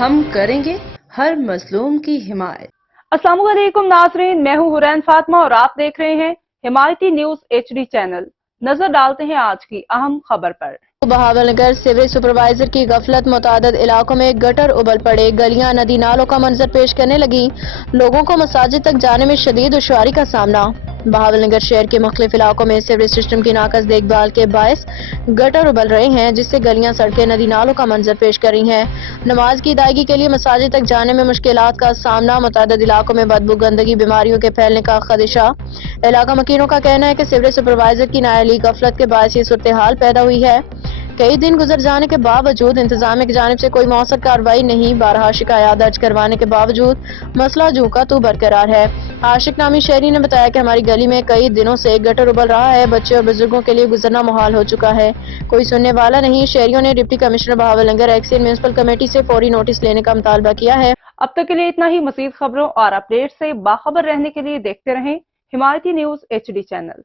ہم کریں گے ہر مظلوم کی حمایت۔ السلام علیکم ناظرین، میں ہوں حورین فاطمہ اور آپ دیکھ رہے ہیں حمایتی نیوز HD چینل۔ نظر ڈالتے ہیں آج کی اہم خبر پر۔ بہاول نگر سیوریج سپروائزر کی غفلت، متعدد علاقوں میں گٹر ابل پڑے، گلیاں ندی نالوں کا منظر پیش کرنے لگی، لوگوں کو مساجد تک جانے میں شدید دشواری کا سامنا۔ بہاول نگر شہر کے مختلف علاقوں میں سیوریج سسٹم کی ناقص دیکھ بھال کے باعث گٹر ابل رہے ہیں، جس سے گلیاں سڑکیں ندی نالوں کا منظر پیش کر رہی ہیں۔ نماز کی ادائیگی کے لیے مساجد تک جانے میں مشکلات کا سامنا، متعدد علاقوں میں بدبو، گندگی، بیماریوں کے پھیلنے کا خدشہ۔ علاقہ مکینوں کا کہنا ہے کہ سیوریج سپروائزر کی نااہلی غفلت کے باعث یہ صورتحال پیدا ہوئی ہے۔ کئی دن گزر جانے کے باوجود انتظامیہ کی جانب سے کوئی مؤثر کارروائی نہیں، بارہا شکایات درج کروانے کے باوجود مسئلہ جوں کا توں برقرار ہے۔ عاشق نامی شہری نے بتایا کہ ہماری گلی میں کئی دنوں سے گٹر ابل رہا ہے، بچے اور بزرگوں کے لیے گزرنا محال ہو چکا ہے، کوئی سننے والا نہیں۔ شہریوں نے deputy commissioner Bahawal Nagar excise municipal committee سے فوری نوٹس لینے کا مطالبہ کیا ہے۔ اب تک کے لیے اتنا ہی۔ مزید خبروں اور اپڈیٹ سے باخبر رہنے کے لیے دیکھتے رہیں حمایتی نیوز HD چینل۔